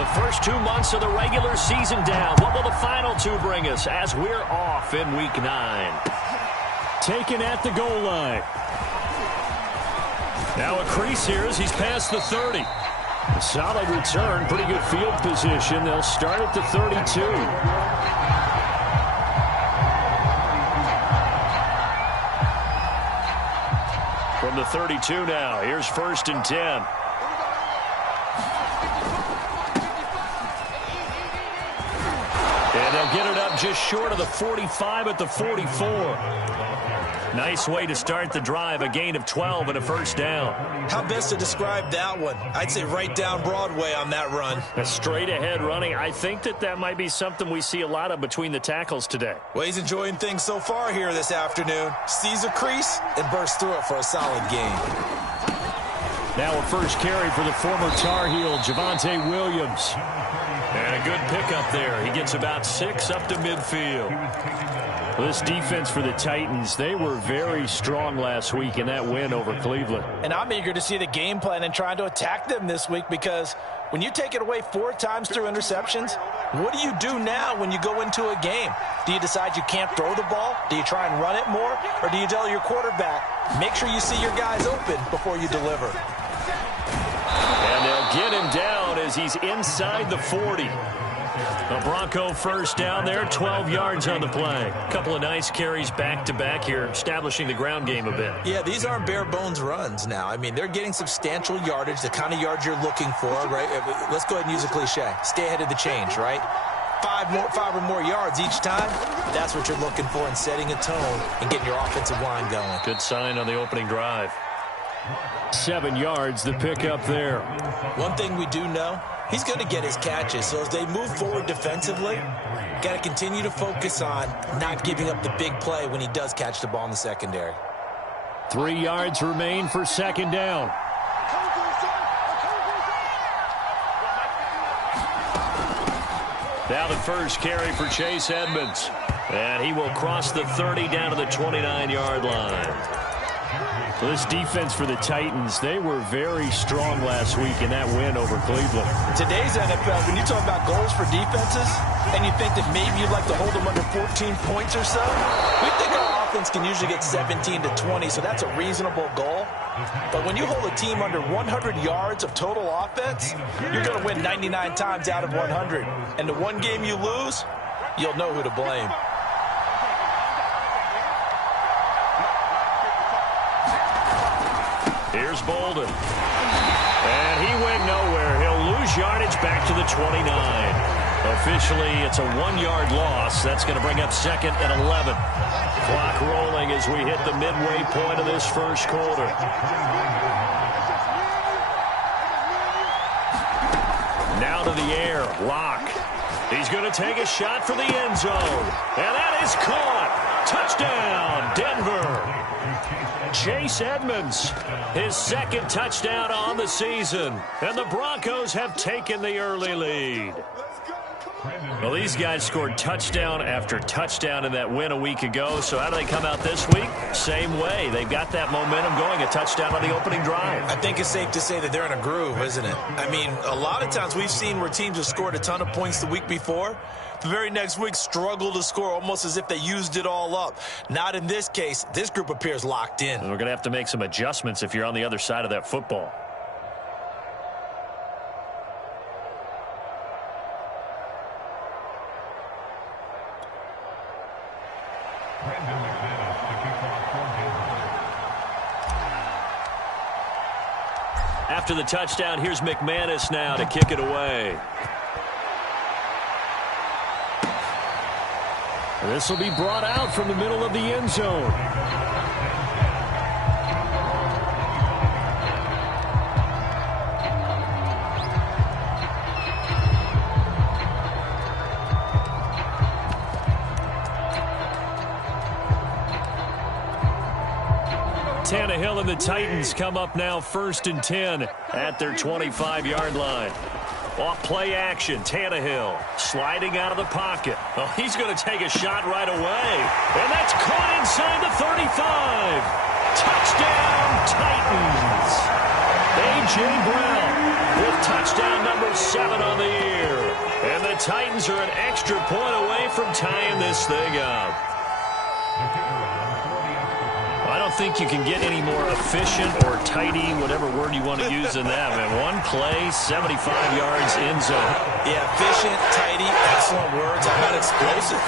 The first 2 months of the regular season down. What will the final 2 bring us as we're off in Week 9? Taken at the goal line. Now a crease here as he's past the 30. A solid return, pretty good field position. They'll start at the 32. From the 32 now, here's 1st and 10. And they'll get it up just short of the 45 at the 44. Nice way to start the drive, a gain of 12 and a first down. How best to describe that one? I'd say right down Broadway on that run. A straight ahead running. I think that might be something we see a lot of between the tackles today. Well, he's enjoying things so far here this afternoon. Sees a crease and bursts through it for a solid gain. Now a first carry for the former Tar Heel, Javonte Williams. And a good pickup there. He gets about 6 up to midfield. This defense for the Titans, they were very strong last week in that win over Cleveland. And I'm eager to see the game plan and trying to attack them this week, because when you take it away 4 times through interceptions, what do you do now when you go into a game? Do you decide you can't throw the ball? Do you try and run it more? Or do you tell your quarterback, make sure you see your guys open before you deliver? And they'll get him down as he's inside the 40. The Bronco first down there, 12 yards on the play. A couple of nice carries back-to-back here, establishing the ground game a bit. Yeah, these aren't bare-bones runs now. I mean, they're getting substantial yardage, the kind of yards you're looking for, right? Let's go ahead and use a cliche. Stay ahead of the change, right? 5 or more yards each time, that's what you're looking for in setting a tone and getting your offensive line going. Good sign on the opening drive. 7 yards, the pickup there. One thing we do know, he's going to get his catches. So as they move forward defensively, got to continue to focus on not giving up the big play when he does catch the ball in the secondary. 3 yards remain for second down. Now the first carry for Chase Edmonds. And he will cross the 30 down to the 29-yard line. This defense for the Titans, they were very strong last week in that win over Cleveland. In today's NFL, when you talk about goals for defenses, and you think that maybe you'd like to hold them under 14 points or so, we think our offense can usually get 17 to 20, so that's a reasonable goal. But when you hold a team under 100 yards of total offense, you're going to win 99 times out of 100. And the one game you lose, you'll know who to blame. Here's Bolden. And he went nowhere. He'll lose yardage back to the 29. Officially, it's a 1-yard loss. That's going to bring up 2nd and 11. Clock rolling as we hit the midway point of this first quarter. Now to the air. Lock. He's going to take a shot for the end zone. And that is caught. Touchdown, Denver. Chase Edmonds, his 2nd touchdown on the season. And the Broncos have taken the early lead. Well, these guys scored touchdown after touchdown in that win a week ago. So how do they come out this week? Same way. They've got that momentum going, a touchdown on the opening drive. I think it's safe to say that they're in a groove, isn't it? I mean, a lot of times we've seen where teams have scored a ton of points the week before. The very next week struggle to score almost as if they used it all up. Not in this case. This group appears locked in. And we're going to have to make some adjustments if you're on the other side of that football. After the touchdown, here's McManus now to kick it away. This will be brought out from the middle of the end zone. Tannehill and the Titans come up now 1st and 10 at their 25-yard line. Off play action, Tannehill sliding out of the pocket. Oh, he's going to take a shot right away. And that's caught inside the 35. Touchdown, Titans. A.J. Brown with touchdown number 7 on the year. Titans are an extra point away from tying this thing up. I don't think you can get any more efficient or tidy, whatever word you want to use in that. Man, one play, 75 yards, end zone. Yeah, efficient, tidy, excellent words. How about explosive?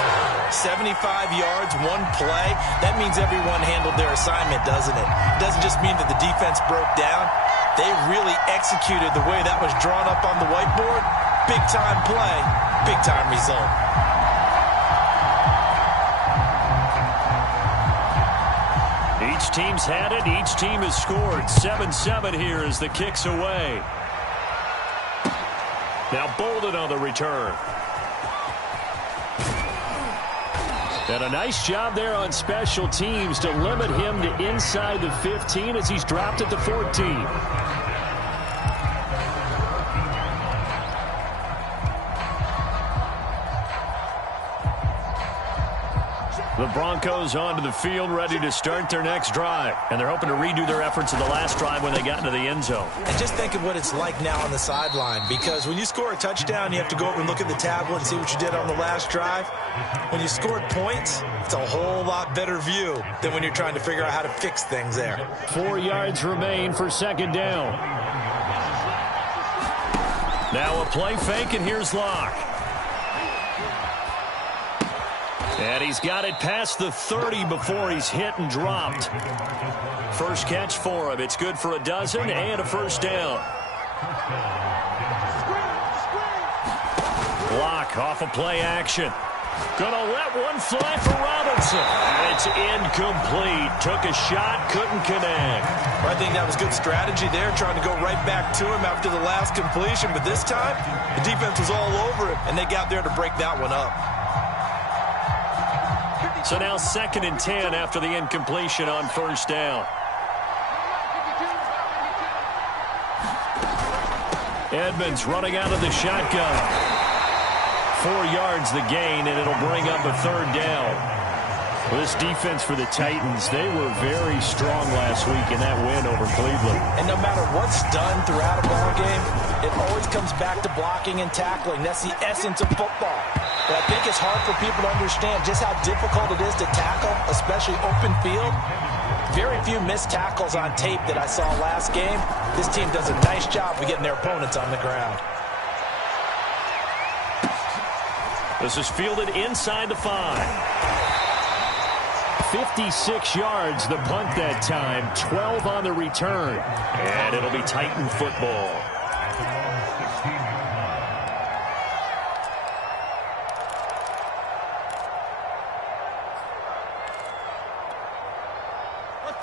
75 yards, one play. That means everyone handled their assignment, doesn't it? It doesn't just mean that the defense broke down. They really executed the way that was drawn up on the whiteboard. Big-time play, big-time result. Each team's had it. Each team has scored. 7-7 here as the kick's away. Now Bolden on the return. And a nice job there on special teams to limit him to inside the 15 as he's dropped at the 14. The Broncos onto the field, ready to start their next drive. And they're hoping to redo their efforts of the last drive when they got into the end zone. And just think of what it's like now on the sideline, because when you score a touchdown, you have to go over and look at the tablet and see what you did on the last drive. When you scored points, it's a whole lot better view than when you're trying to figure out how to fix things there. 4 yards remain for second down. Now a play fake, and here's Locke. And he's got it past the 30 before he's hit and dropped. First catch for him. It's good for a dozen and a first down. Block off of play action. Gonna let one fly for Robinson. And it's incomplete. Took a shot, couldn't connect. I think that was good strategy there, trying to go right back to him after the last completion. But this time, the defense was all over him, and they got there to break that one up. So now 2nd and 10 after the incompletion on first down. Edmonds running out of the shotgun. 4 yards the gain, and it'll bring up a third down. Well, this defense for the Titans, they were very strong last week in that win over Cleveland. And no matter what's done throughout a ball game, it always comes back to blocking and tackling. That's the essence of football. But I think it's hard for people to understand just how difficult it is to tackle, especially open field. Very few missed tackles on tape that I saw last game. This team does a nice job of getting their opponents on the ground. This is fielded inside the 5. 56 yards the punt that time, 12 on the return. And it'll be Titan football.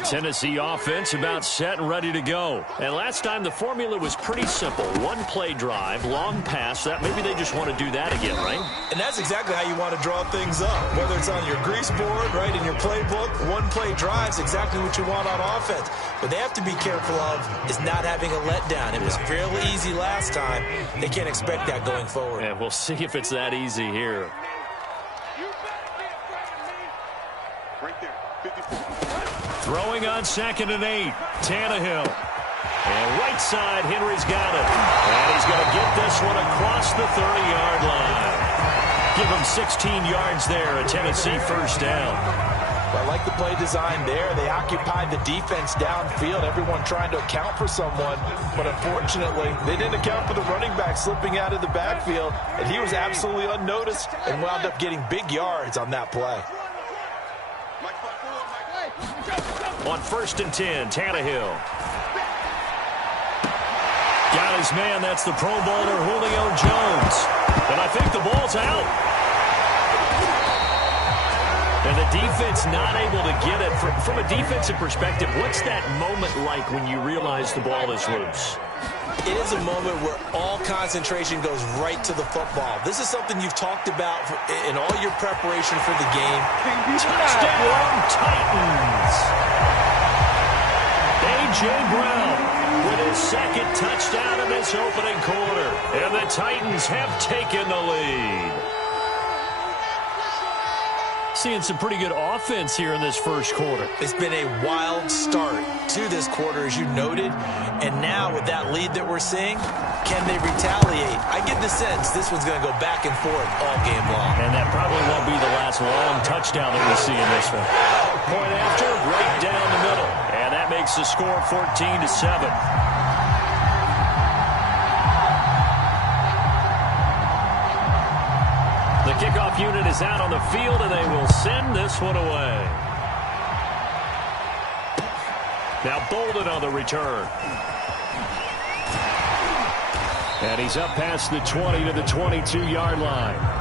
Tennessee offense about set and ready to go. And last time the formula was pretty simple. One play drive, long pass. That maybe they just want to do that again, right? And that's exactly how you want to draw things up. Whether it's on your grease board, right, in your playbook, one play drive is exactly what you want on offense. What they have to be careful of is not having a letdown. It was fairly easy last time. They can't expect that going forward. And we'll see if it's that easy here. Throwing on 2nd and 8. Tannehill. And right side, Henry's got it. And he's going to get this one across the 30-yard line. Give him 16 yards there, a Tennessee first down. I like the play design there. They occupied the defense downfield, everyone trying to account for someone. But unfortunately, they didn't account for the running back slipping out of the backfield. And he was absolutely unnoticed and wound up getting big yards on that play. On 1st and 10, Tannehill. Got his man. That's the Pro Bowler Julio Jones. And I think the ball's out. And the defense not able to get it. From a defensive perspective, what's that moment like when you realize the ball is loose? It is a moment where all concentration goes right to the football. This is something you've talked about in all your preparation for the game. Touchdown, Titans! A.J. Brown with his 2nd touchdown in this opening quarter. And the Titans have taken the lead. seeing some pretty good offense here in this first quarter. It's been a wild start to this quarter, as you noted. And now with that lead that we're seeing, can they retaliate? I get the sense this one's going to go back and forth all game long. And that probably won't be the last long touchdown that we see in this one. Point after, right down the middle. And that makes the score 14-7. The kickoff unit is out on the field, and they will send this one away. Now Bolden on the return. And he's up past the 20 to the 22-yard line.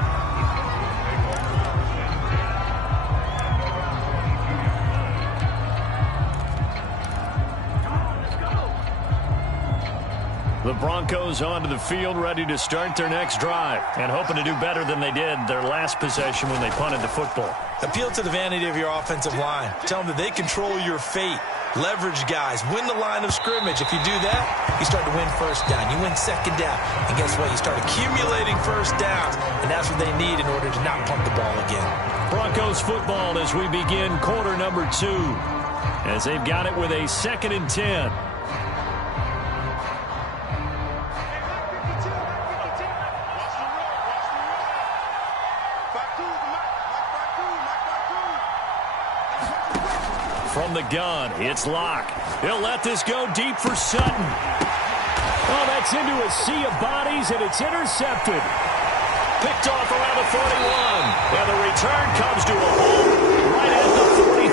The Broncos onto the field, ready to start their next drive, and hoping to do better than they did their last possession when they punted the football. Appeal to the vanity of your offensive line. Tell them that they control your fate. Leverage guys. Win the line of scrimmage. If you do that, you start to win first down. You win second down. And guess what? You start accumulating first downs, and that's what they need in order to not punt the ball again. Broncos football as we begin quarter number 2, as they've got it with a 2nd and 10. From the gun, it's Locke. He'll let this go deep for Sutton. Oh, that's into a sea of bodies, and it's intercepted. Picked off around the 41. And the return comes to a halt right at the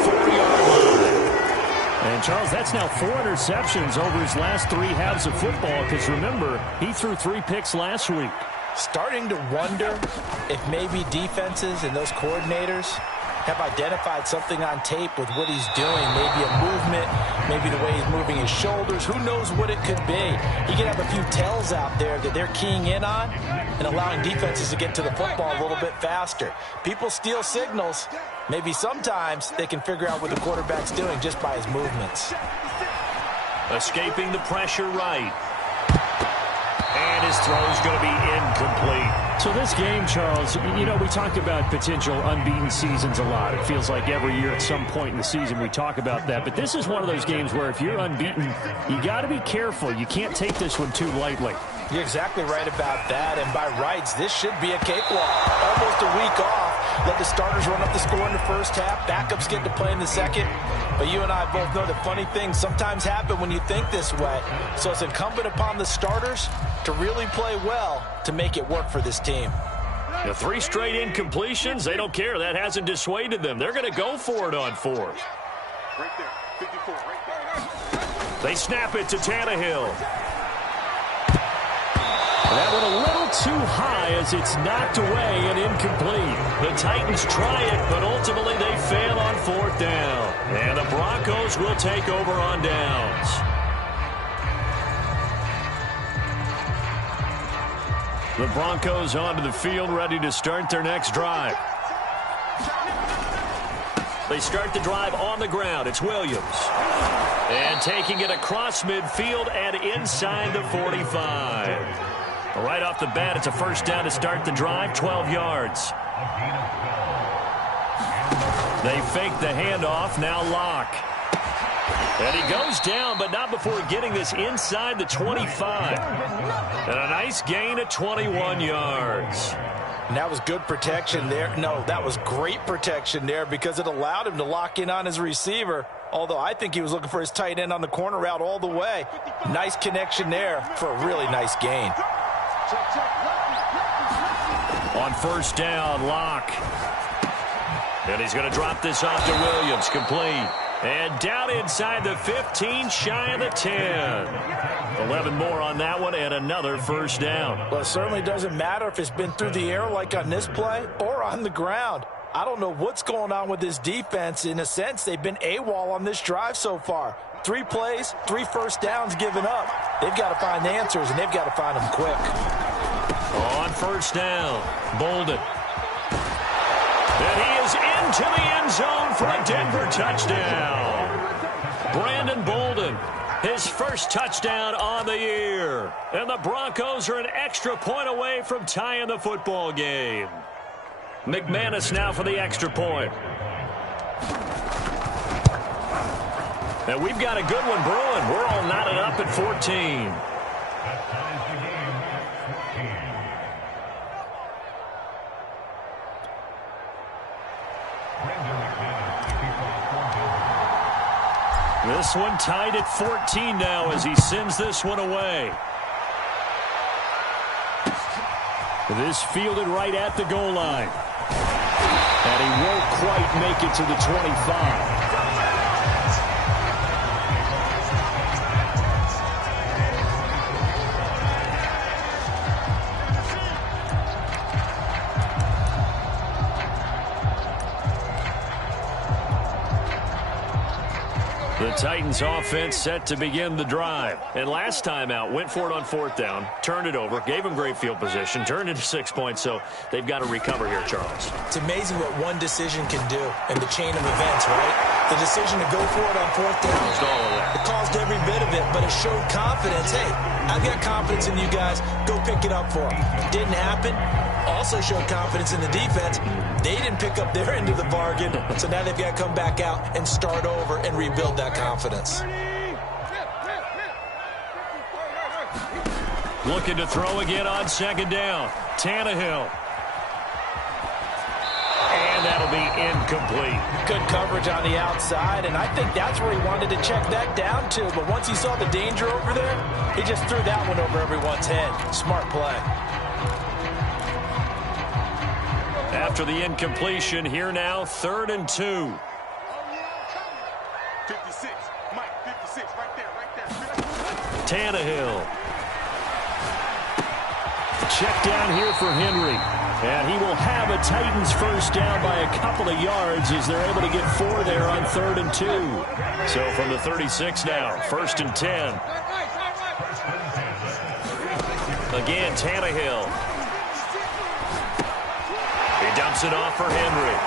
44-yard line. And, Charles, that's now 4 interceptions over his last 3 halves of football, because, remember, he threw 3 picks last week. Starting to wonder if maybe defenses and those coordinators have identified something on tape with what he's doing. Maybe a movement, maybe the way he's moving his shoulders. Who knows what it could be? He could have a few tells out there that they're keying in on and allowing defenses to get to the football a little bit faster. People steal signals. Maybe sometimes they can figure out what the quarterback's doing just by his movements. Escaping the pressure right. And his throw's going to be incomplete. So this game, Charles, you know, we talk about potential unbeaten seasons a lot. It feels like every year at some point in the season we talk about that. But this is one of those games where if you're unbeaten, you got to be careful. You can't take this one too lightly. You're exactly right about that. And by rights, this should be a cakewalk. Almost a week off. Let the starters run up the score in the first half. Backups get to play in the second. But you and I both know that funny things sometimes happen when you think this way. So it's incumbent upon the starters to really play well to make it work for this team. The 3 straight incompletions, they don't care. That hasn't dissuaded them. They're going to go for it on 4th. Right there, 54, right there. They snap it to Tannehill. That one a little too high as it's knocked away and incomplete. The Titans try it, but ultimately they fail on 4th down. And the Broncos will take over on downs. The Broncos onto the field, ready to start their next drive. They start the drive on the ground. It's Williams. And taking it across midfield and inside the 45. Right off the bat, it's a first down to start the drive, 12 yards. They fake the handoff, now Locke. And he goes down, but not before getting this inside the 25. And a nice gain of 21 yards. And that was good protection there. No, that was great protection there because it allowed him to lock in on his receiver. Although I think he was looking for his tight end on the corner route all the way. Nice connection there for a really nice gain. On first down, Locke. And he's going to drop this off to Williams, complete. And down inside the 15, shy of the 10. 11 more on that one and another first down. Well, it certainly doesn't matter if it's been through the air like on this play or on the ground. I don't know what's going on with this defense. In a sense, they've been AWOL on this drive so far. 3 plays, 3 first downs given up. They've got to find the answers, and they've got to find them quick. On first down, Bolden. And he is into the end zone for a Denver touchdown. Brandon Bolden, his first touchdown on the year. And the Broncos are an extra point away from tying the football game. McManus now for the extra point. And we've got a good one brewing. We're all knotted up at 14. This one tied at 14 now as he sends this one away. This fielded right at the goal line. And he won't quite make it to the 25. The Titans offense set to begin the drive. And last time out, went for it on fourth down, turned it over, gave them great field position, turned into 6 points, so they've got to recover here, Charles. It's amazing what one decision can do in the chain of events, right? The decision to go for it on fourth down, all of that. It caused every bit of it, but it showed confidence. Hey, I've got confidence in you guys. Go pick it up for them. Didn't happen. Also showed confidence in the defense. They didn't pick up their end of the bargain, so now they've got to come back out and start over and rebuild that confidence. Looking to throw again on second down. Tannehill. And that'll be incomplete. Good coverage on the outside, and I think that's where he wanted to check that down to. But once he saw the danger over there, he just threw that one over everyone's head. Smart play. After the incompletion, here now, 3rd and 2. 56, Mike, 56, right there. Tannehill. Check down here for Henry. And he will have a Titans first down by a couple of yards as they're able to get 4 there on 3rd and 2. So from the 36 now, 1st and 10. Again, Tannehill. He dumps it off for Henry.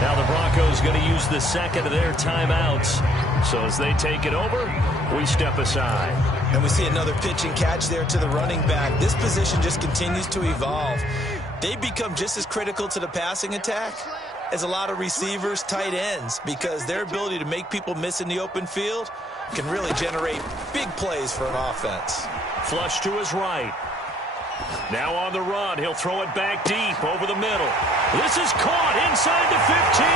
Now the Broncos going to use the second of their timeouts. So as they take it over, we step aside. And we see another pitch and catch there to the running back. This position just continues to evolve. They become just as critical to the passing attack as a lot of receivers, tight ends, because their ability to make people miss in the open field can really generate big plays for an offense. Flush to his right. Now on the run, he'll throw it back deep over the middle. This is caught inside the 15.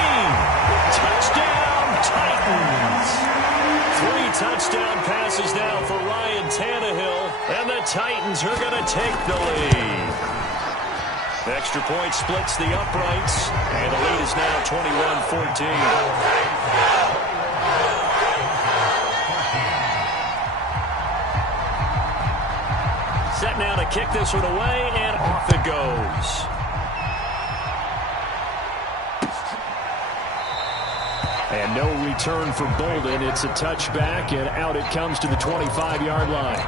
Touchdown, Titans. 3 touchdown passes now for Ryan Tannehill, and the Titans are going to take the lead. Extra point splits the uprights, and the lead is now 21-14. Set now to kick this one away, and off it goes. And no return for Bolden. It's a touchback, and out it comes to the 25-yard line.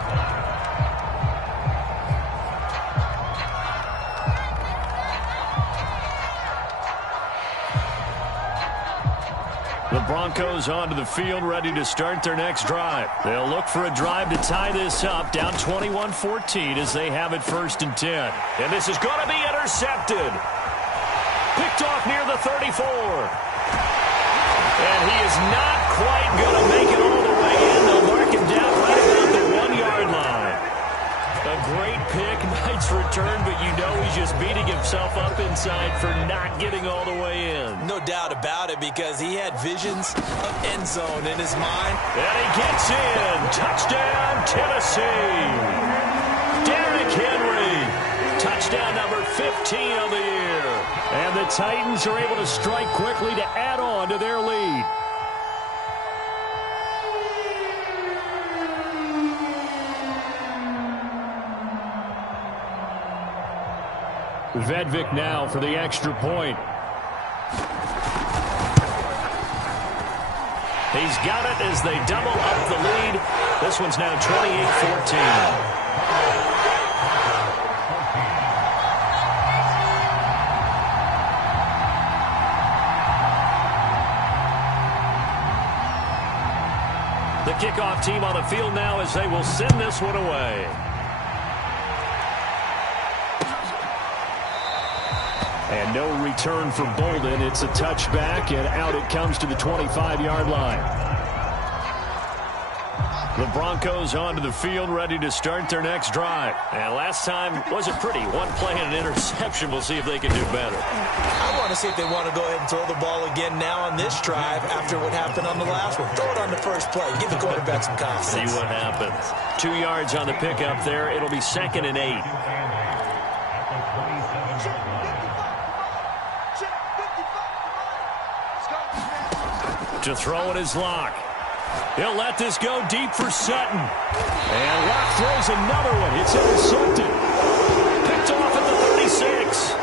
The Broncos onto the field, ready to start their next drive. They'll look for a drive to tie this up, down 21-14 as they have it 1st and 10. And this is going to be intercepted. Picked off near the 34. And he is not quite going to make it all the way in. They'll mark him down right about the 1-yard line. A great pick, nice return, but you know he's just beating himself up inside for not getting all the way in. No doubt about it, because he had visions of end zone in his mind. And he gets in. Touchdown, Tennessee. Derrick Henry. Touchdown number 15 of the year. And the Titans are able to strike quickly to add on to their lead. Vedvik now for the extra point. He's got it as they double up the lead. This one's now 28-14. The kickoff team on the field now as they will send this one away. And no return for Bolden. It's a touchback, and out it comes to the 25-yard line. The Broncos onto the field, ready to start their next drive. And last time wasn't pretty. One play and an interception. We'll see if they can do better. I want to see if they want to go ahead and throw the ball again now on this drive after what happened on the last one. Throw it on the first play. Give the quarterback some confidence. See what happens. 2 yards on the pickup there. It'll be 2nd and 8. To throw it is Locke. He'll let this go deep for Sutton. And Locke throws another one. It's intercepted. Picked off at the 36.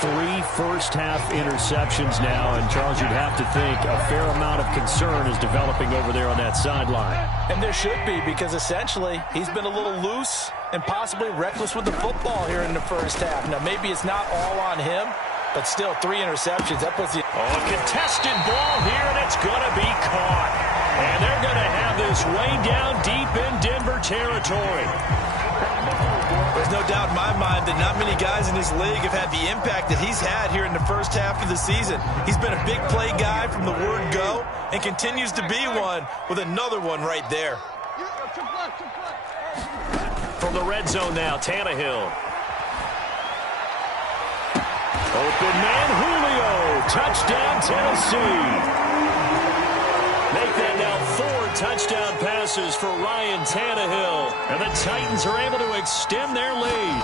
3 first-half interceptions now, and Charles, you'd have to think a fair amount of concern is developing over there on that sideline. And there should be, because essentially he's been a little loose and possibly reckless with the football here in the first half. Now, maybe it's not all on him, but still 3 interceptions. That puts you... Oh, a contested ball here, and it's going to be caught. And they're going to have this way down deep in Denver territory. There's no doubt in my mind that not many guys in this league have had the impact that he's had here in the first half of the season. He's been a big play guy from the word go and continues to be one with another one right there. From the red zone now, Tannehill. Open man, Julio. Touchdown, Tennessee. Make that now 4 touchdown passes for Ryan Tannehill. And the Titans are able to extend their lead.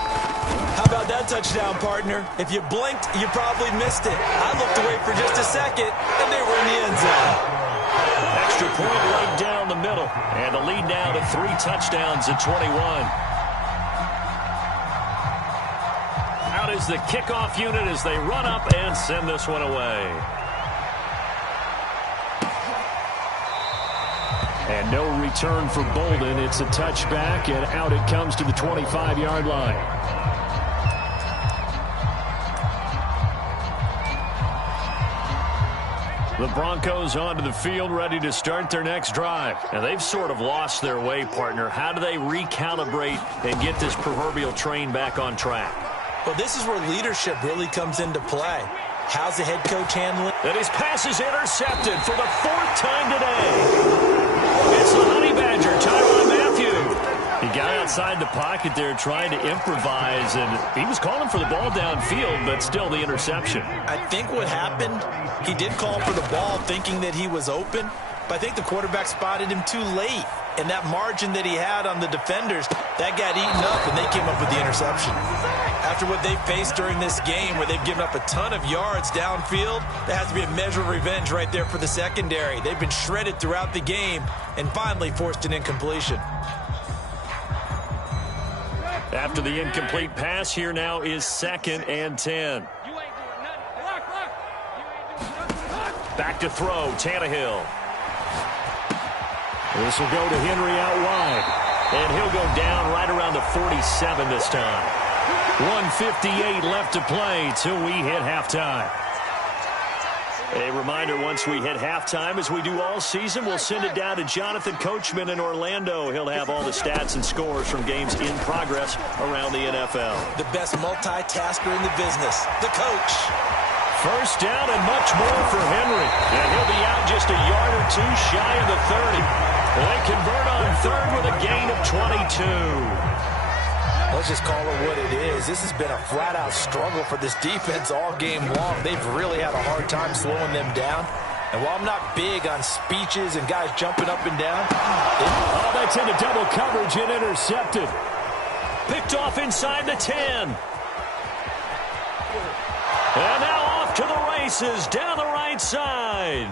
How about that touchdown, partner? If you blinked, you probably missed it. I looked away for just a second, and they were in the end zone. Extra point right down the middle. And the lead now to 3 touchdowns at 21. Out is the kickoff unit as they run up and send this one away. And no return for Bolden. It's a touchback, and out it comes to the 25-yard line. The Broncos onto the field, ready to start their next drive. And they've sort of lost their way, partner. How do they recalibrate and get this proverbial train back on track? Well, this is where leadership really comes into play. How's the head coach handling? And his pass is intercepted for the 4th time today. It's the Honey Badger, Tyrann Mathieu. He got outside the pocket there trying to improvise, and he was calling for the ball downfield, but still the interception. I think what happened, he did call for the ball thinking that he was open, but I think the quarterback spotted him too late. And that margin that he had on the defenders, that got eaten up, and they came up with the interception. After what they faced during this game, where they've given up a ton of yards downfield, there has to be a measure of revenge right there for the secondary. They've been shredded throughout the game and finally forced an incompletion. After the incomplete pass, here now is 2nd and 10. Back to throw, Tannehill. This will go to Henry out wide. And he'll go down right around the 47 this time. 1:58 left to play till we hit halftime. A reminder, once we hit halftime, as we do all season, we'll send it down to Jonathan Coachman in Orlando. He'll have all the stats and scores from games in progress around the NFL. The best multitasker in the business, the coach. First down and much more for Henry. And he'll be out just a yard or 2 shy of the 30. They convert on 3rd with a gain of 22. Let's just call it what it is. This has been a flat-out struggle for this defense all game long. They've really had a hard time slowing them down. And while I'm not big on speeches and guys jumping up and down. Oh, that's into double coverage and intercepted. Picked off inside the 10. And now off to the races down the right side.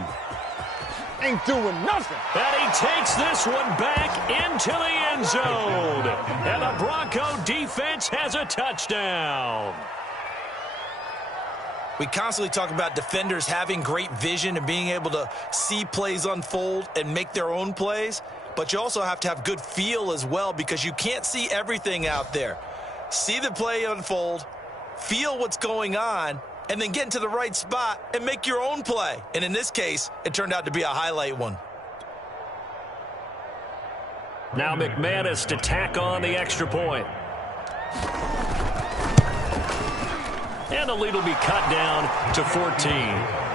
Ain't doing nothing. And he takes this one back into the end zone. And the Bronco defense has a touchdown. We constantly talk about defenders having great vision and being able to see plays unfold and make their own plays. But you also have to have good feel as well, because you can't see everything out there. See the play unfold, feel what's going on, and then get into the right spot and make your own play. And in this case, it turned out to be a highlight one. Now McManus to tack on the extra point. And the lead will be cut down to 14.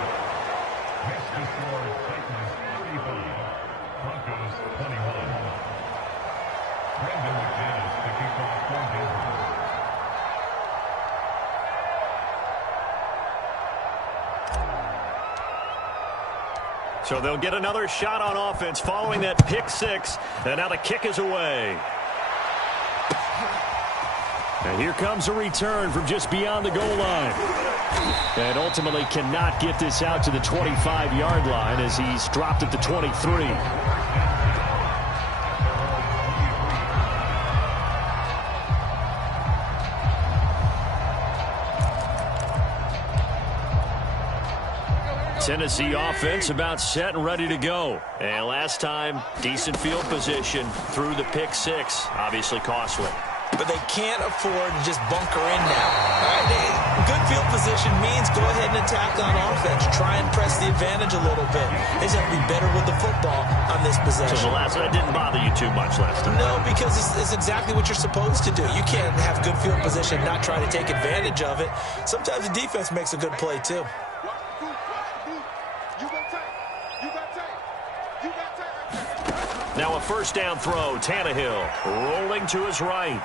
So they'll get another shot on offense following that pick six. And now the kick is away. And here comes a return from just beyond the goal line. And ultimately cannot get this out to the 25-yard line as he's dropped at the 23. Tennessee offense about set and ready to go. And last time, decent field position through the pick six. Obviously costly. But they can't afford to just bunker in now. All right, good field position means go ahead and attack on offense. Try and press the advantage a little bit. They just have to be better with the football on this possession. So the last that didn't bother you too much last time. No, because it's exactly what you're supposed to do. You can't have good field position and not try to take advantage of it. Sometimes the defense makes a good play, too. Now a first down throw. Tannehill rolling to his right.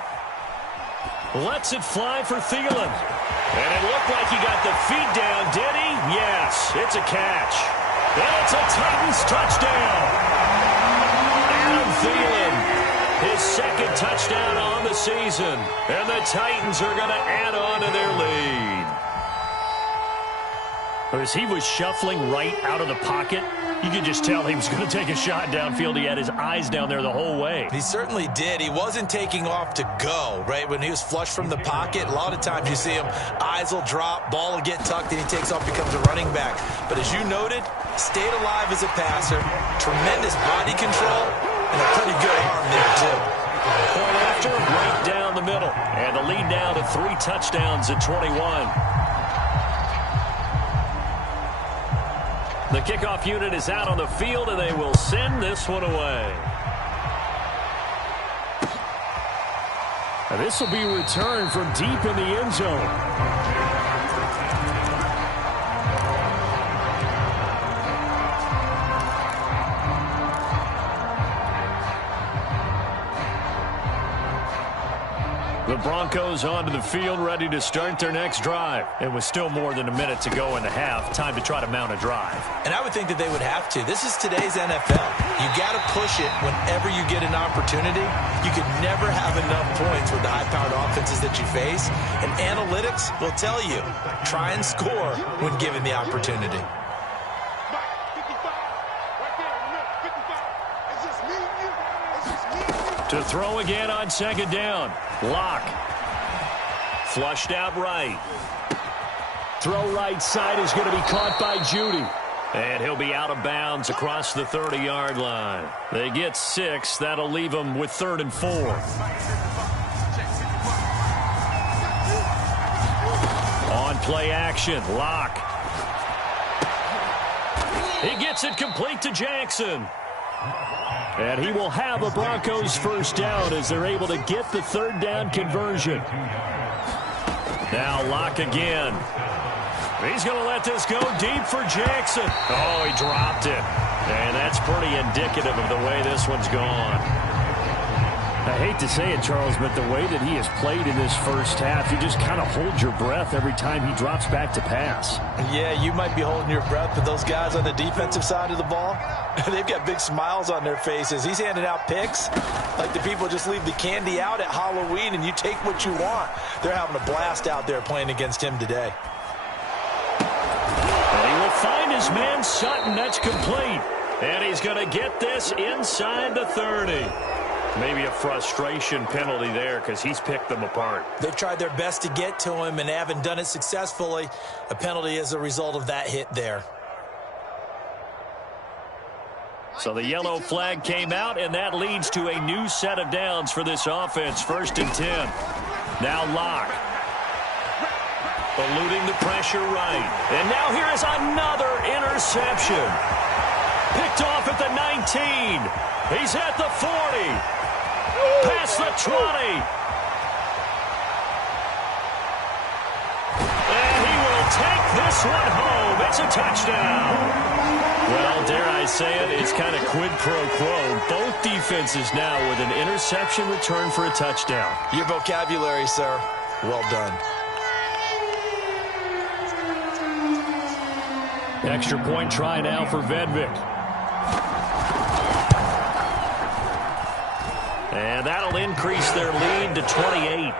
Lets it fly for Thielen. And it looked like he got the feet down, did he? Yes, it's a catch. And it's a Titans touchdown. Adam Thielen, his second touchdown on the season. And the Titans are going to add on to their lead. As he was shuffling right out of the pocket, you could just tell he was going to take a shot downfield. He had his eyes down there the whole way. He certainly did. He wasn't taking off to go, right? When he was flush from the pocket, a lot of times you see him, eyes will drop, ball will get tucked, and he takes off, becomes a running back. But as you noted, stayed alive as a passer, tremendous body control, and a pretty good arm there, too. Point after, right down the middle. And the lead now to 3 touchdowns at 21. The kickoff unit is out on the field, and they will send this one away. Now this will be returned from deep in the end zone. The Broncos onto the field, ready to start their next drive. It was still more than a minute to go in the half. Time to try to mount a drive. And I would think that they would have to. This is today's NFL. You got to push it whenever you get an opportunity. You could never have enough points with the high-powered offenses that you face. And analytics will tell you, try and score when given the opportunity. To throw again on second down. Lock. Flushed out right. Throw right side is going to be caught by Judy. And he'll be out of bounds across the 30-yard line. They get 6. That'll leave them with 3rd and 4. On play action. Lock. He gets it complete to Jackson. And he will have a Broncos first down as they're able to get the 3rd down conversion. Now Lock again. He's going to let this go deep for Jackson. Oh, he dropped it. And that's pretty indicative of the way this one's gone. I hate to say it, Charles, but the way that he has played in this first half, you just kind of hold your breath every time he drops back to pass. Yeah, you might be holding your breath, but those guys on the defensive side of the ball, they've got big smiles on their faces. He's handing out picks like the people just leave the candy out at Halloween and you take what you want. They're having a blast out there playing against him today. And he will find his man Sutton. That's complete. And he's going to get this inside the 30. Maybe a frustration penalty there because he's picked them apart. They've tried their best to get to him and haven't done it successfully. A penalty as a result of that hit there. So the yellow flag came out, and that leads to a new set of downs for this offense. 1st and 10. Now Lock. Eluding the pressure right. And now here is another interception. Picked off at the 19. He's at the 40. Past the 20. And this one home. It's a touchdown. Well, dare I say it, it's kind of quid pro quo. Both defenses now with an interception return for a touchdown. Your vocabulary, sir. Well done. Extra point try now for Vedvik. And that'll increase their lead to 28.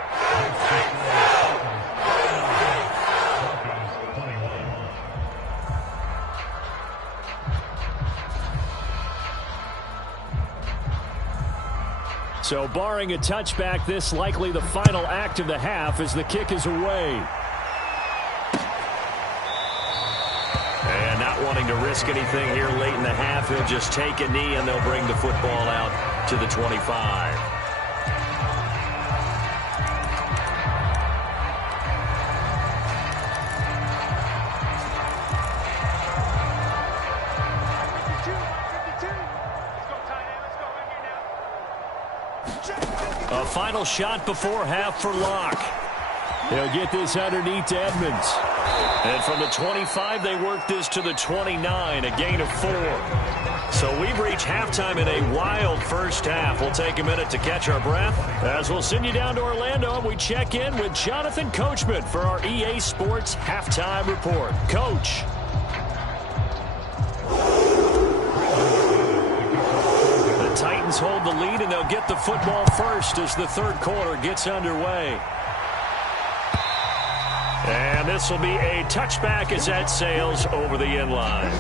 So barring a touchback, this likely the final act of the half as the kick is away. And not wanting to risk anything here late in the half, he'll just take a knee and they'll bring the football out to the 25. A final shot before half for Locke. They'll get this underneath to Edmonds. And from the 25, they work this to the 29, a gain of 4. So we've reached halftime in a wild first half. We'll take a minute to catch our breath as we'll send you down to Orlando and we check in with Jonathan Coachman for our EA Sports Halftime Report. Coach. The Titans hold the lead and they'll get the football first as the third quarter gets underway. And this will be a touchback as that sails over the end line.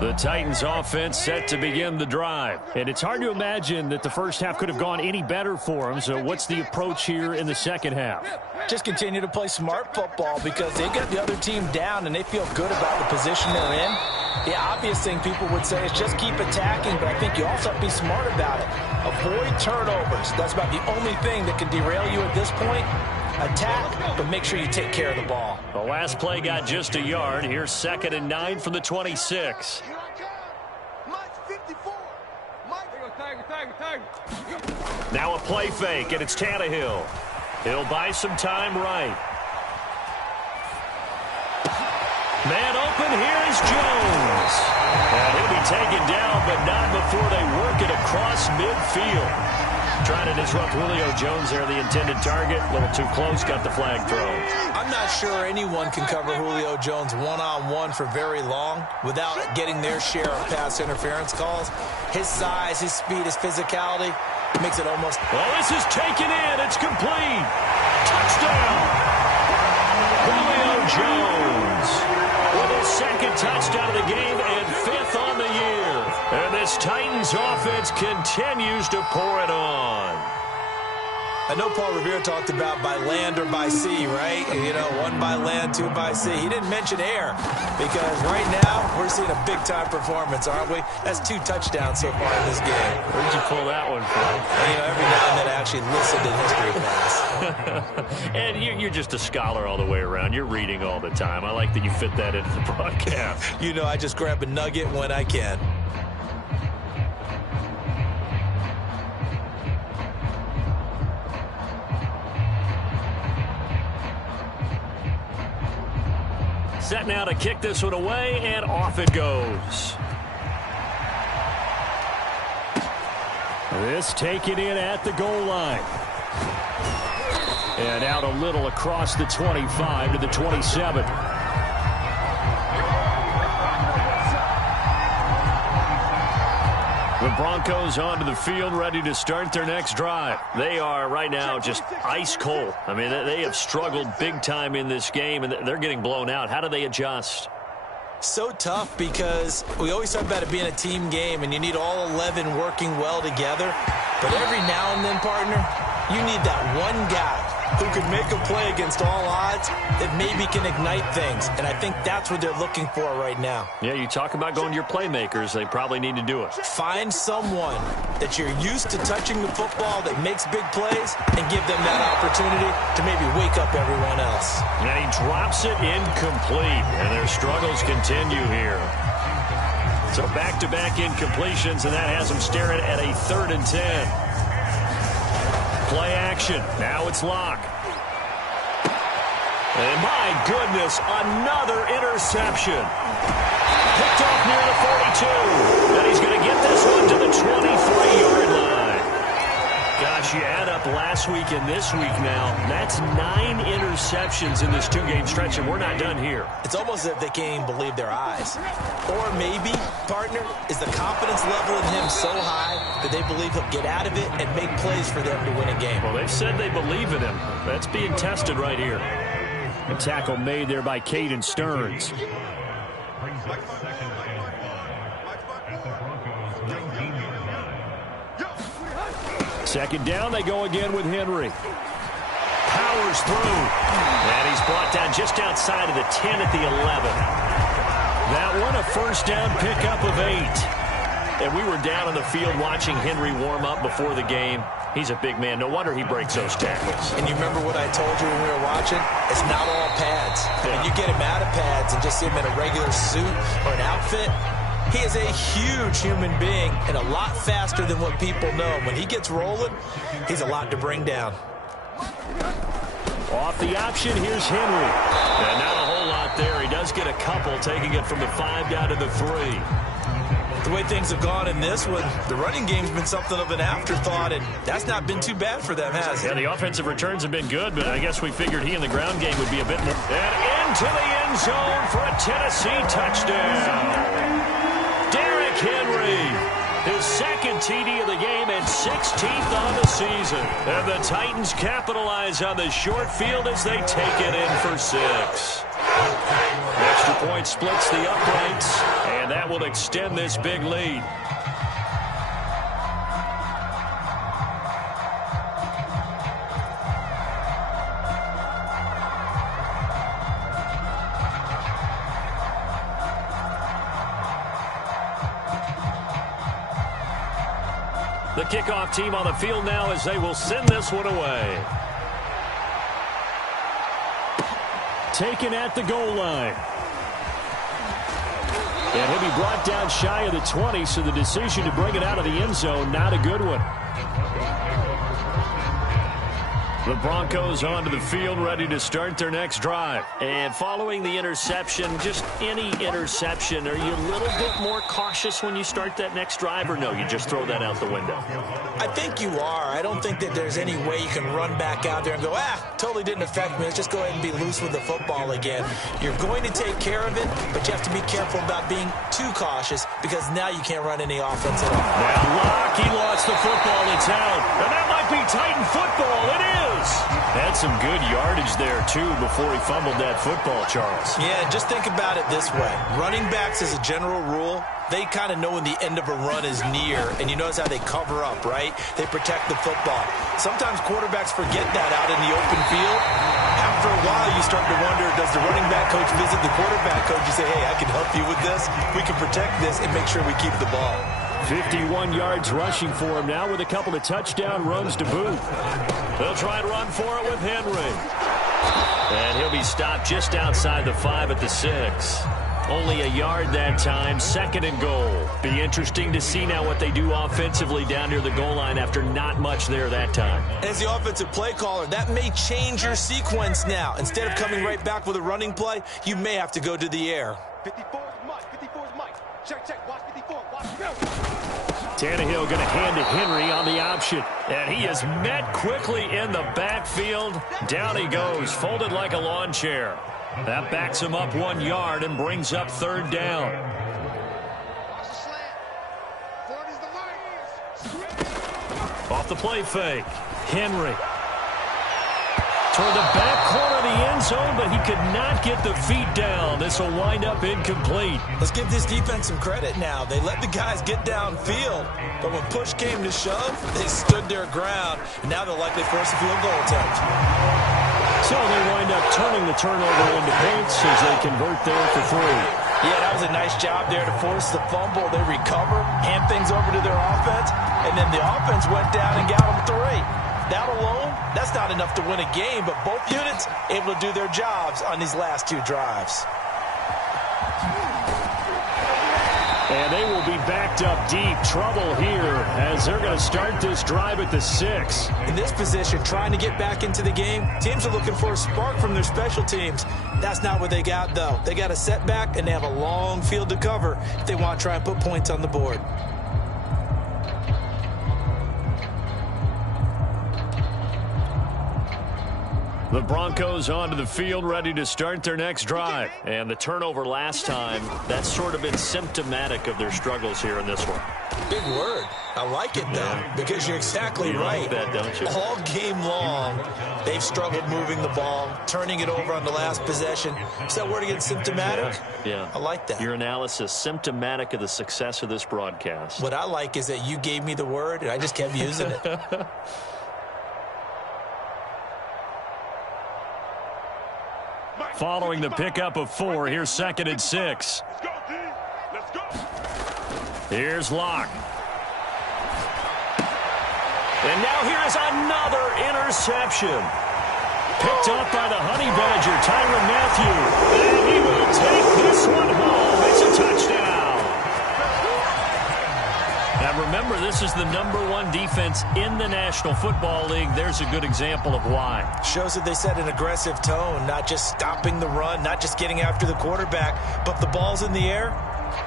The Titans offense set to begin the drive. And it's hard to imagine that the first half could have gone any better for them. So what's the approach here in the second half? Just continue to play smart football because they get the other team down and they feel good about the position they're in. The obvious thing people would say is just keep attacking, but I think you also have to be smart about it. Avoid turnovers. That's about the only thing that can derail you at this point. Attack, but make sure you take care of the ball. The last play got just a yard. Here's 2nd and 9 from the 26. Now a play fake, and it's Tannehill. He'll buy some time right. Man open, here is Jones. And he'll be taken down, but not before they work it across midfield. Trying to disrupt Julio Jones there, the intended target. A little too close, got the flag thrown. I'm not sure anyone can cover Julio Jones one-on-one for very long without getting their share of pass interference calls. His size, his speed, his physicality makes it almost... Well, this is taken in. It's complete. Touchdown. Julio Jones with his 2nd touchdown of the game and 5th on the year. And this Titans offense continues to pour it on. I know Paul Revere talked about by land or by sea, right? You know, 1 by land, 2 by sea. He didn't mention air because right now we're seeing a big-time performance, aren't we? That's 2 touchdowns so far in this game. Where'd you pull that one from? And, you know, every now and then I actually listened in history class. And you're just a scholar all the way around. You're reading all the time. I like that you fit that into the broadcast. You know, I just grab a nugget when I can. Set now to kick this one away, and off it goes. This taken in at the goal line. And out a little across the 25 to the 27. The Broncos onto the field, ready to start their next drive. They are right now just ice cold. I mean, they have struggled big time in this game, and they're getting blown out. How do they adjust? So tough because we always talk about it being a team game, and you need all 11 working well together. But every now and then, partner, you need that one guy who can make a play against all odds that maybe can ignite things. And I think that's what they're looking for right now. Yeah, you talk about going to your playmakers. They probably need to do it. Find someone that you're used to touching the football that makes big plays and give them that opportunity to maybe wake up everyone else. And he drops it incomplete, and their struggles continue here. So back-to-back incompletions, and that has them staring at a 3rd and 10. Play action. Now it's Locke. And my goodness, another interception. Picked off near the 42. And he's going to get this one to the 23-yard line. Gosh, you add up last week and this week now. That's 9 interceptions in this 2-game stretch, and we're not done here. It's almost as if they can't even believe their eyes. Or maybe, partner, is the confidence level in him so high that they believe he'll get out of it and make plays for them to win a game. Well, they've said they believe in him. That's being tested right here. A tackle made there by Caden Stearns. Second down, they go again with Henry. Powers through. And he's brought down just outside of the 10 at the 11. That one a first down pickup of 8. And we were down on the field watching Henry warm up before the game. He's a big man. No wonder he breaks those tackles. And you remember what I told you when we were watching? It's not all pads. When you get him out of pads and just see him in a regular suit or an outfit, he is a huge human being and a lot faster than what people know. When he gets rolling, he's a lot to bring down. Off the option, here's Henry. And not a whole lot there. He does get a couple, taking it from the 5 down to the 3. The way things have gone in this one, the running game's been something of an afterthought, and that's not been too bad for them, has it? Yeah, the offensive returns have been good, but I guess we figured he in the ground game would be a bit more. And into the end zone for a Tennessee touchdown. Henry, his second TD of the game and 16th on the season. And the Titans capitalize on the short field as they take it in for 6. Extra point splits the uprights, and that will extend this big lead. The kickoff team on the field now as they will send this one away. Taken at the goal line. And he'll be brought down shy of the 20, so the decision to bring it out of the end zone, not a good one. The Broncos onto the field, ready to start their next drive. And following the interception, just any interception, are you a little bit more cautious when you start that next drive, or no, you just throw that out the window? I think you are. I don't think that there's any way you can run back out there and go, totally didn't affect me. Let's just go ahead and be loose with the football again. You're going to take care of it, but you have to be careful about being too cautious because now you can't run any offense at all. Now Locke, he lost the football. It's out. And that might be Titan football. It is. Had some good yardage there, too, before he fumbled that football, Charles. Yeah, just think about it this way. Running backs, as a general rule, they kind of know when the end of a run is near, and you notice how they cover up, right? They protect the football. Sometimes quarterbacks forget that out in the open field. After a while, you start to wonder, does the running back coach visit the quarterback coach and say, hey, I can help you with this. We can protect this and make sure we keep the ball. 51 yards rushing for him now with a couple of touchdown runs to boot. They'll try and run for it with Henry. And he'll be stopped just outside the 5 at the 6. Only a yard that time, 2nd and goal. Be interesting to see now what they do offensively down near the goal line after not much there that time. As the offensive play caller, that may change your sequence now. Instead of coming right back with a running play, you may have to go to the air. 54 is Mike. 54 is Mike. Check. Watch 54. Watch. Tannehill going to hand to Henry on the option. And he is met quickly in the backfield. Down he goes, folded like a lawn chair. That backs him up 1 yard and brings up 3rd down. Off the play fake. Henry. toward the back corner of the end zone, but he could not get the feet down. This will wind up incomplete. Let's give this defense some credit now. They let the guys get downfield, but when push came to shove, they stood their ground. And now they'll likely force a field goal attempt. So they wind up turning the turnover into points as they convert there for 3. Yeah, that was a nice job there to force the fumble. They recover, hand things over to their offense, and then the offense went down and got them 3. That alone, that's not enough to win a game, but both units able to do their jobs on these last 2 drives. And they will be backed up deep. Trouble here as they're going to start this drive at the 6. In this position, trying to get back into the game, teams are looking for a spark from their special teams. That's not what they got, though. They got a setback, and they have a long field to cover if they want to try and put points on the board. The Broncos onto the field, ready to start their next drive. And the turnover last time, that's sort of been symptomatic of their struggles here in this one. Big word. I like it, though, because you're exactly right. Like that, don't you? All game long, they've struggled moving the ball, turning it over on the last possession. Is that word again, symptomatic? Yeah. I like that. Your analysis, symptomatic of the success of this broadcast. What I like is that you gave me the word, and I just kept using it. Following the pickup of 4, here's 2nd and 6. Let's go, D. Let's go. Here's Locke. And now here is another interception. Picked up by the Honey Badger, Tyrann Mathieu. And he will take this one home. It's a touchdown. Now remember, this is the #1 defense in the National Football League. There's a good example of why. Shows that they set an aggressive tone, not just stopping the run, not just getting after the quarterback, but the ball's in the air.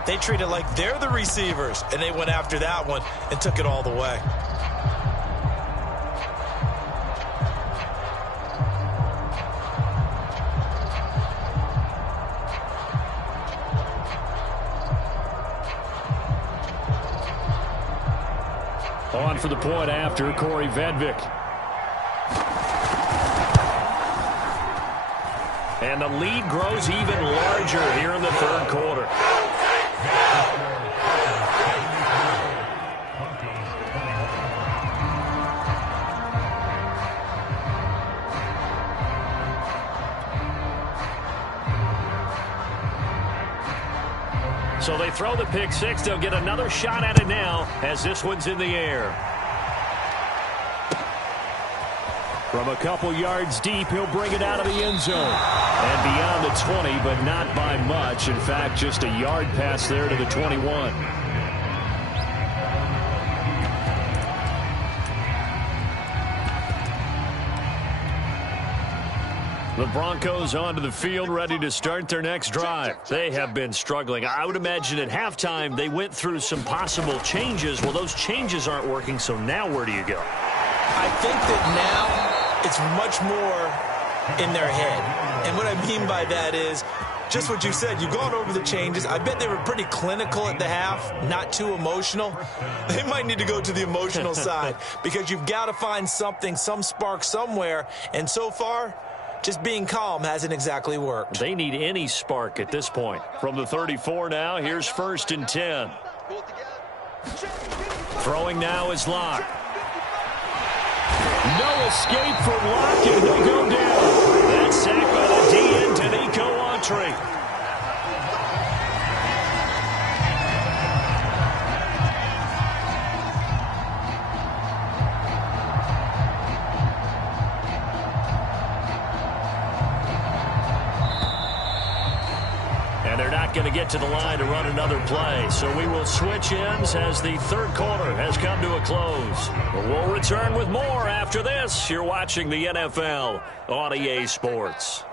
They treat it like they're the receivers, and they went after that one and took it all the way. On for the point after, Corey Vedvik. And the lead grows even larger here in the 3rd quarter. So they throw the pick 6. They'll get another shot at it now as this one's in the air. From a couple yards deep, he'll bring it out of the end zone. And beyond the 20, but not by much. In fact, just a yard pass there to the 21. The Broncos onto the field, ready to start their next drive. They have been struggling. I would imagine at halftime they went through some possible changes. Well, those changes aren't working, so now where do you go? I think that now it's much more in their head. And what I mean by that is just what you said. You've gone over the changes. I bet they were pretty clinical at the half, not too emotional. They might need to go to the emotional side because you've got to find something, some spark somewhere. And so far, just being calm hasn't exactly worked. They need any spark at this point. From the 34 now, here's 1st and 10. Throwing now is Locke. No escape from Locke, and he'll go down. That's sacked by the DN, Danico Autry. Going to get to the line to run another play. So we will switch ends as the 3rd quarter has come to a close. We'll return with more after this. You're watching the NFL on EA Sports.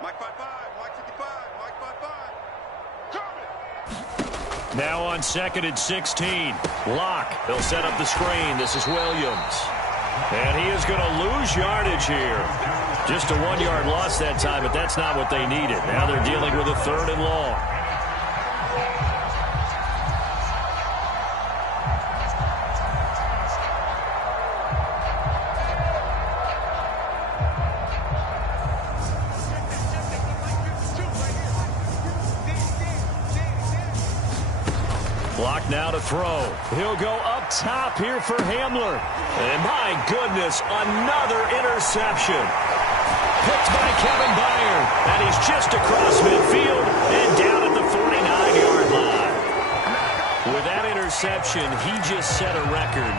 Mike 5-5, Mike 55, Mike 5-5. Now on 2nd and 16. Locke. They'll set up the screen. This is Williams. And he is going to lose yardage here. Just a 1-yard loss that time, but that's not what they needed. Now they're dealing with a 3rd and long. Now to throw. He'll go up top here for Hamler. And my goodness, another interception. Picked by Kevin Byard. And he's just across midfield and down at the 49-yard line. With that interception, he just set a record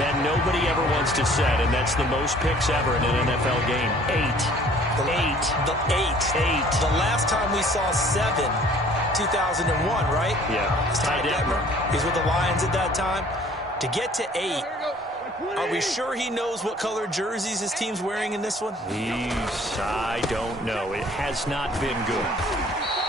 that nobody ever wants to set, and that's the most picks ever in an NFL game. Eight. The last time we saw 7, 2001, right? Yeah. Ty Detmer. He's with the Lions at that time. To get to 8, are we sure he knows what color jerseys his team's wearing in this one? I don't know. It has not been good.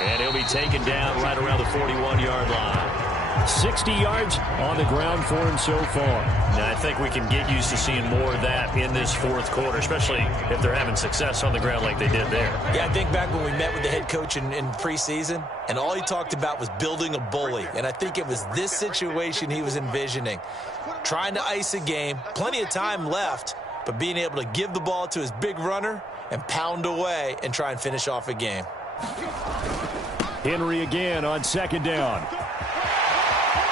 And he'll be taken down right around the 41-yard line. 60 yards on the ground for him so far. Now, I think we can get used to seeing more of that in this fourth quarter, especially if they're having success on the ground like they did there. Yeah, I think back when we met with the head coach in preseason, and all he talked about was building a bully. And I think it was this situation he was envisioning. Trying to ice a game, plenty of time left, but being able to give the ball to his big runner and pound away and try and finish off a game. Henry again on second down.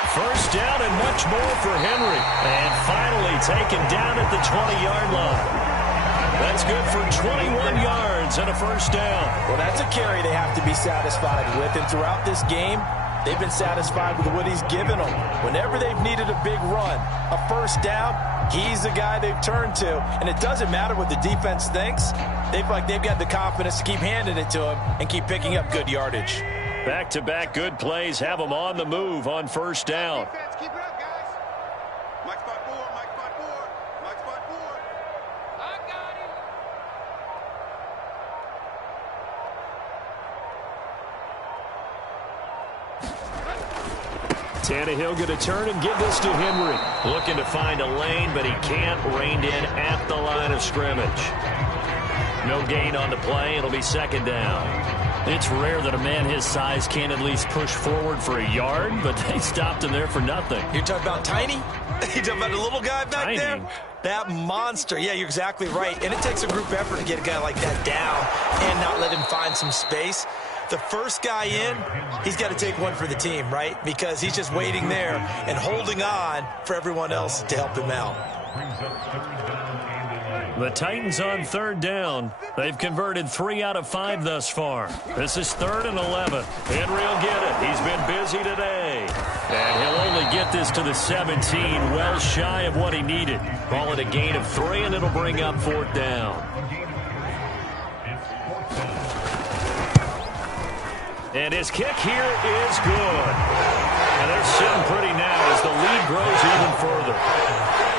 First down and much more for Henry. And finally taken down at the 20-yard line. That's good for 21 yards and a first down. Well, that's a carry they have to be satisfied with. And throughout this game, they've been satisfied with what he's given them. Whenever they've needed a big run, a first down, he's the guy they've turned to. And it doesn't matter what the defense thinks. They've got the confidence to keep handing it to him and keep picking up good yardage. Back-to-back good plays have them on the move on first down. Defense, keep it up, guys. Mike spot forward, Mike spot forward, Mike spot forward. I got him. Tannehill going to turn and give this to Henry. Looking to find a lane, but he can't. Reined in at the line of scrimmage. No gain on the play. It'll be second down. It's rare that a man his size can't at least push forward for a yard, but they stopped him there for nothing. You're talking about Tiny? You're talking about the little guy back Tiny. there? That monster. Yeah, you're exactly right. And it takes a group effort to get a guy like that down and not let him find some space. The first guy in, he's got to take one for the team, right? Because he's just waiting there and holding on for everyone else to help him out. The Titans on third down. They've converted 3 out of 5 thus far. This is 3rd and 11. Henry will get it. He's been busy today. And he'll only get this to the 17, well shy of what he needed. Call it a gain of 3, and it'll bring up 4th down. And his kick here is good. And they're sitting pretty now as the lead grows even further.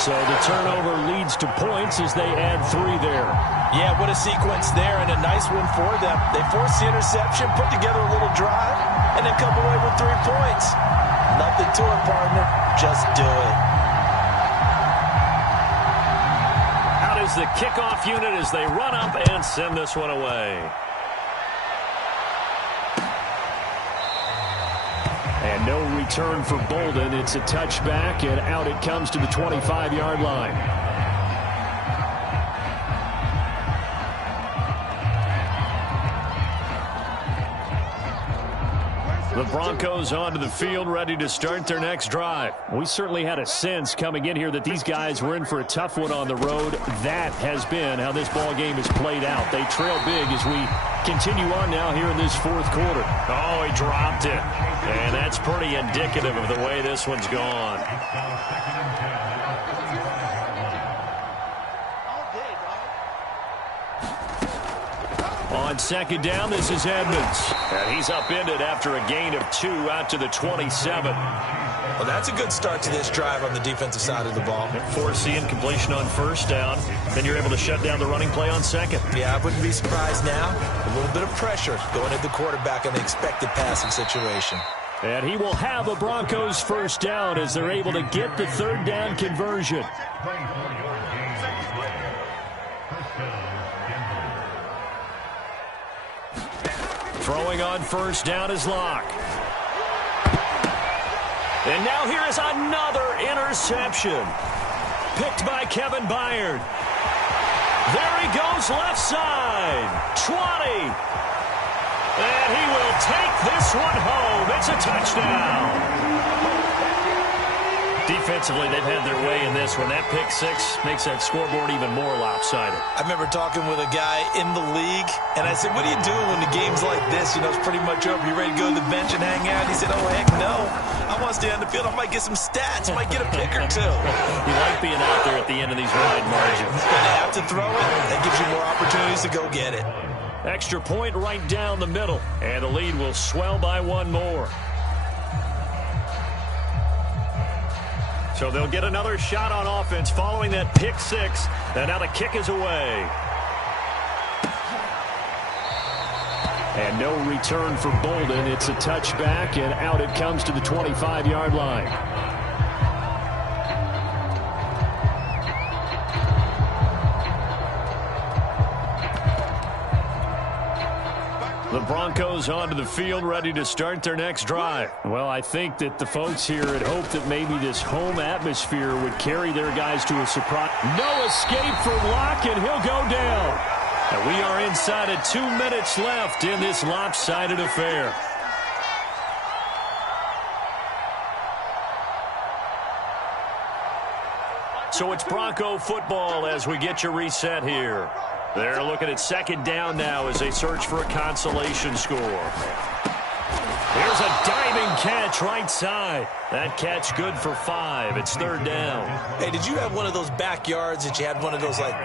So the turnover leads to points as they add 3 there. Yeah, what a sequence there, and a nice one for them. They forced the interception, put together a little drive, and then come away with 3 points. Nothing to it, partner. Just do it. Out is the kickoff unit as they run up and send this one away. And no return for Bolden. It's a touchback, and out it comes to the 25-yard line. The Broncos onto the field, ready to start their next drive. We certainly had a sense coming in here that these guys were in for a tough one on the road. That has been how this ball game is played out. They trail big as we continue on now here in this 4th quarter. Oh, he dropped it. And that's pretty indicative of the way this one's gone. On second down, this is Edmonds. And he's upended after a gain of 2 out to the 27. Well, that's a good start to this drive on the defensive side of the ball. Forcing incompletion on first down. Then you're able to shut down the running play on second. Yeah, I wouldn't be surprised now. A little bit of pressure going at the quarterback in the expected passing situation. And he will have a Broncos first down as they're able to get the 3rd down conversion. Throwing on first down is Locke. And now here is another interception. Picked by Kevin Byard. There he goes left side. 20. And he will take this one home. It's a touchdown. Defensively, they've had their way in this one. That pick six makes that scoreboard even more lopsided. I remember talking with a guy in the league, and I said, what do you do when the game's like this? You know, it's pretty much over. You ready to go to the bench and hang out? He said, oh, heck no. I want to stay on the field. I might get some stats. I might get a pick or two. You like being out there at the end of these wide margins. When they have to throw it, that gives you more opportunities to go get it. Extra point right down the middle, and the lead will swell by one more. So they'll get another shot on offense following that pick six, and now the kick is away. And no return for Bolden. It's a touchback, and out it comes to the 25-yard line. The Broncos onto the field, ready to start their next drive. Well, I think that the folks here had hoped that maybe this home atmosphere would carry their guys to a surprise. No escape for Locke, and he'll go down. And we are inside of 2 minutes left in this lopsided affair. So it's Bronco football as we get you reset here. They're looking at second down now as they search for a consolation score. Here's a diving catch right side. That catch good for 5. It's third down. Hey, did you have one of those backyards that you had one of those, like,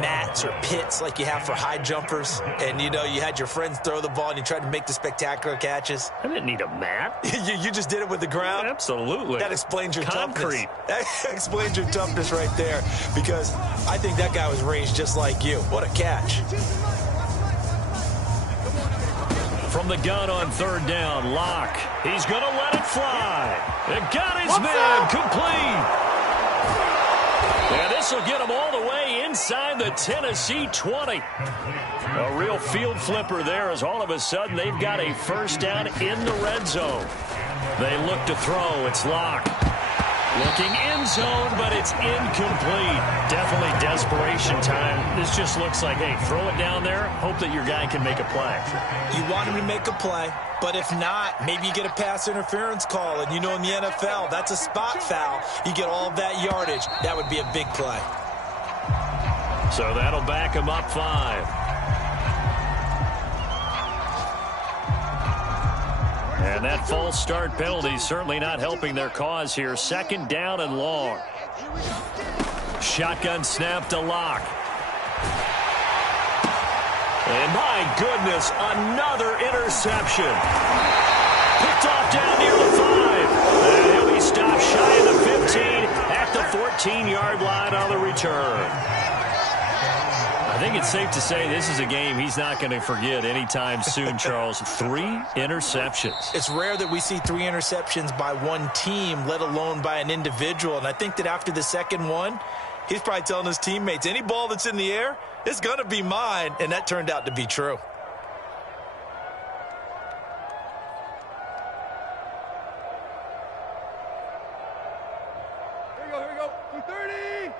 mats or pits like you have for high jumpers? And, you know, you had your friends throw the ball and you tried to make the spectacular catches? I didn't need a mat. you just did it with the ground? Absolutely. That explains your concrete. Toughness. That explains your toughness right there, because I think that guy was raised just like you. What a catch. From the gun on third down, Locke. He's going to let it fly. It got his man complete. And this will get him all the way inside the Tennessee 20. A real field flipper there, as all of a sudden they've got a first down in the red zone. They look to throw. It's Locke. Looking end zone, but it's incomplete. Definitely desperation time. This just looks like, hey, throw it down there, hope that your guy can make a play. You want him to make a play, but if not, maybe you get a pass interference call. And you know in the NFL, that's a spot foul. You get all of that yardage. That would be a big play. So that'll back him up 5. And that false start penalty certainly not helping their cause here. Second down and long. Shotgun snap to Locke. And my goodness, another interception. Picked off down near the 5. And he'll be stopped shy of the 15 at the 14-yard line on the return. I think it's safe to say this is a game he's not going to forget anytime soon, Charles. 3 interceptions. It's rare that we see 3 interceptions by one team, let alone by an individual. And I think that after the second one, he's probably telling his teammates, any ball that's in the air, it's going to be mine. And that turned out to be true. Here we go. 230.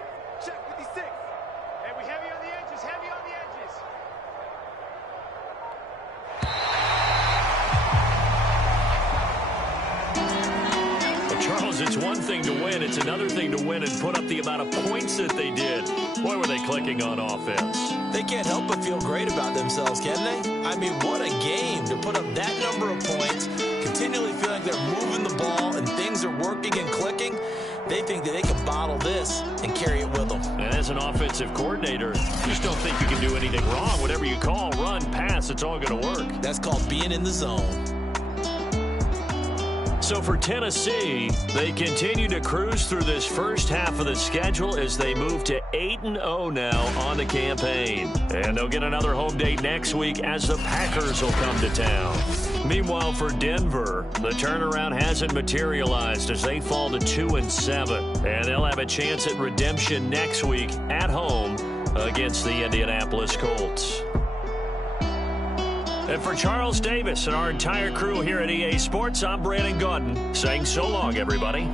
Check 56. And we heavy on the edges, heavy on the edges. Well, Charles, it's one thing to win. It's another thing to win and put up the amount of points that they did. Boy, were they clicking on offense. They can't help but feel great about themselves, can they? I mean, what a game to put up that number of points, continually feeling they're moving the ball and things are working and clicking. They think that they can bottle this and carry it with them. And as an offensive coordinator, you just don't think you can do anything wrong. Whatever you call, run, pass, it's all going to work. That's called being in the zone. So for Tennessee, they continue to cruise through this first half of the schedule as they move to 8-0 now on the campaign. And they'll get another home date next week as the Packers will come to town. Meanwhile, for Denver, the turnaround hasn't materialized as they fall to 2-7. And they'll have a chance at redemption next week at home against the Indianapolis Colts. And for Charles Davis and our entire crew here at EA Sports, I'm Brandon Gaudin saying so long, everybody.